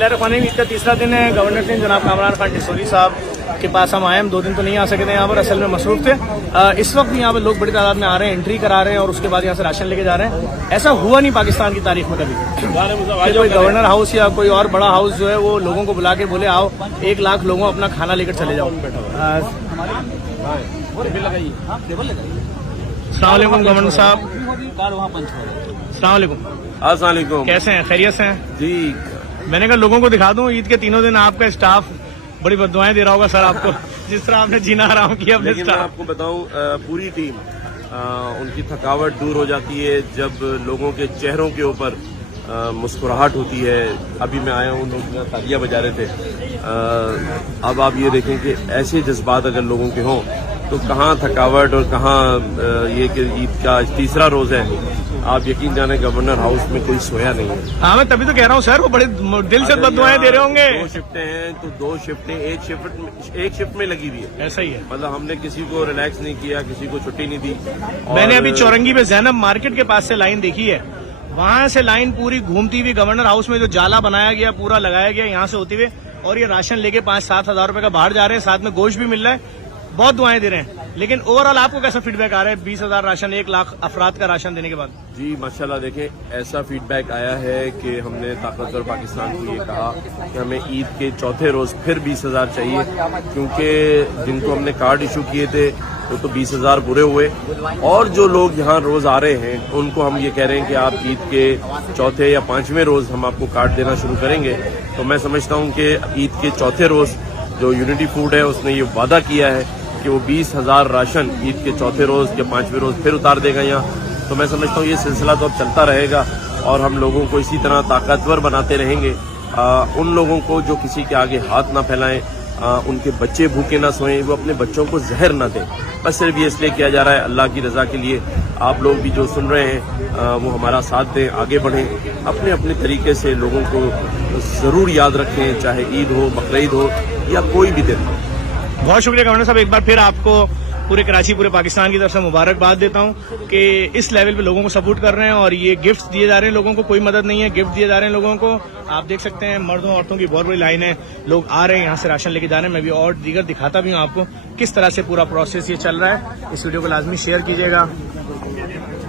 ईद का तीसरा दिन है। गवर्नर सिंह जनाब कामरान खान टिसोरी साहब के पास हम आए। हम 2 दिन तो नहीं आ सके थे यहाँ पर, असल में मसरूफ थे। इस वक्त यहाँ पर लोग बड़ी तादाद में आ रहे हैं, एंट्री करा रहे हैं और उसके बाद यहाँ से राशन लेके जा रहे हैं। ऐसा हुआ नहीं पाकिस्तान की तारीख में कभी कि कोई गवर्नर हाउस या कोई और बड़ा हाउस जो है वो लोगों को बुला के बोले आओ 1 लाख लोगों अपना खाना लेकर चले जाओ। अस्सलाम वालेकुम गवर्नर साहब। अस्सलाम वालेकुम, कैसे हैं? खैरियत से हैं जी। मैंने कहा लोगों को दिखा दूं, ईद के 3 दिन आपका स्टाफ बड़ी बददुआएं दे रहा होगा सर आपको, जिस तरह आपने जीना हराम किया अपने लेकिन मैं स्टाफ। आपको बताऊं, पूरी टीम उनकी थकावट दूर हो जाती है जब लोगों के चेहरों के ऊपर मुस्कुराहट होती है। अभी मैं आया हूं, लोग तालियां बजा रहे थे। अब आप ये देखें कि ऐसे जज्बात अगर लोगों के हों तो कहाँ थकावट और कहाँ ये कि ईद का तीसरा रोज है। आप यकीन जाने गवर्नर हाउस में कोई सोया नहीं है। हाँ, मैं तभी तो कह रहा हूँ सर, वो बड़े दिल से बददुआएं दे रहे होंगे। 2 शिफ्टें हैं तो 2 शिफ्टें एक शिफ्ट में लगी हुई है। ऐसा ही है, मतलब हमने किसी को रिलैक्स नहीं किया, किसी को छुट्टी नहीं दी। मैंने अभी चौरंगी में जैनब मार्केट के पास से लाइन देखी है, वहां से लाइन पूरी घूमती हुई गवर्नर हाउस में जो जाला बनाया गया पूरा लगाया गया यहाँ से होते हुए, और ये राशन लेके 5-7 हजार रुपए का बाहर जा रहे हैं, साथ में गोश्त भी मिल रहा है, बहुत दुआएं दे रहे हैं। लेकिन ओवरऑल आपको कैसा फीडबैक आ रहा है 20,000 राशन 1 लाख अफराद का राशन देने के बाद? जी माशाल्लाह, देखें ऐसा फीडबैक आया है कि हमने ताकतवर पाकिस्तान को ये कहा कि हमें ईद के चौथे रोज फिर 20,000 चाहिए, क्योंकि जिनको हमने कार्ड इशू किए थे वो तो 20,000 पूरे हुए, और जो लोग यहाँ रोज आ रहे हैं उनको हम ये कह रहे हैं कि आप ईद के चौथे या 5वें रोज हम आपको कार्ड देना शुरू करेंगे। तो मैं समझता हूँ कि ईद के चौथे रोज जो यूनिटी फूड है उसने ये वादा किया है कि वो 20,000 राशन ईद के चौथे रोज या 5वें रोज फिर उतार देगा यहाँ। तो मैं समझता हूँ ये सिलसिला तो अब चलता रहेगा और हम लोगों को इसी तरह ताकतवर बनाते रहेंगे। उन लोगों को जो किसी के आगे हाथ ना फैलाएं, उनके बच्चे भूखे ना सोएं, वो अपने बच्चों को जहर ना दें। बस सिर्फ ये इसलिए किया जा रहा है अल्लाह की रजा के लिए। आप लोग भी जो सुन रहे हैं वो हमारा साथ दें, आगे बढ़ें, अपने अपने तरीके से लोगों को जरूर याद रखें, चाहे ईद हो, बकरीद हो या कोई भी दिन हो। बहुत शुक्रिया गवर्नर साहब, एक बार फिर आपको पूरे कराची पूरे पाकिस्तान की तरफ से मुबारकबाद देता हूं कि इस लेवल पे लोगों को सपोर्ट कर रहे हैं और ये गिफ्ट्स दिए जा रहे हैं लोगों को, कोई मदद नहीं है, गिफ्ट दिए जा रहे हैं लोगों को। आप देख सकते हैं मर्दों औरतों की बहुत बड़ी लाइन है, लोग आ रहे हैं यहाँ से राशन लेके जा रहे हैं। मैं भी और दीगर दिखाता भी हूँ आपको किस तरह से पूरा प्रोसेस ये चल रहा है। इस वीडियो को लाजमी शेयर कीजिएगा।